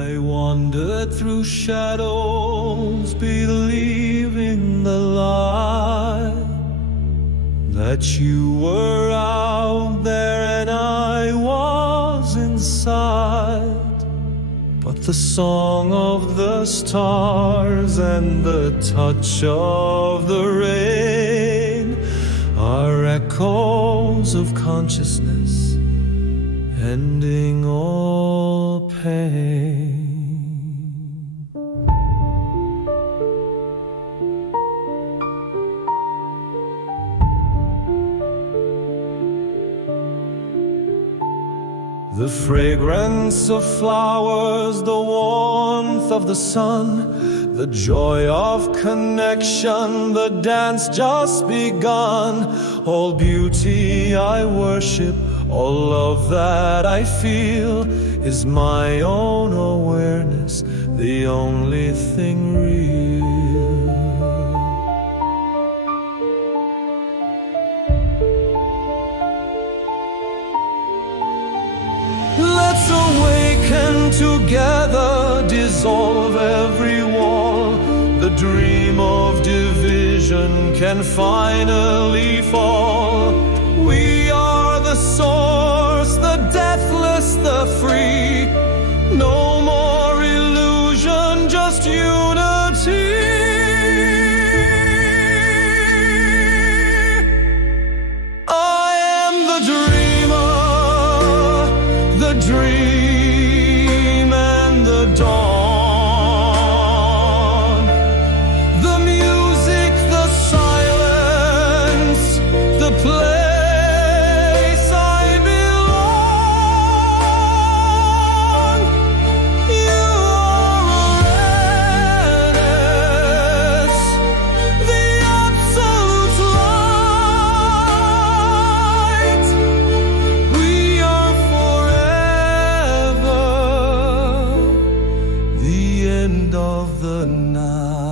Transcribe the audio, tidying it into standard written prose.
I wandered through shadows, believing the lie that you were out there and I was inside. But the song of the stars and the touch of the rain are echoes of consciousness, ending all pain. The fragrance of flowers, the warmth of the sun, the joy of connection, the dance just begun. All beauty I worship, all love that I feel is my own awareness, the only thing real. Let's awaken together, dissolve every wall. The dream of division can finally fall. We are the source, the deathless, the free. No more illusion, just unity. I am the dreamer, the dream and the dawn, the music, the silence, the place I belong. You are awareness, the absolute light. We are forever, the end of the night.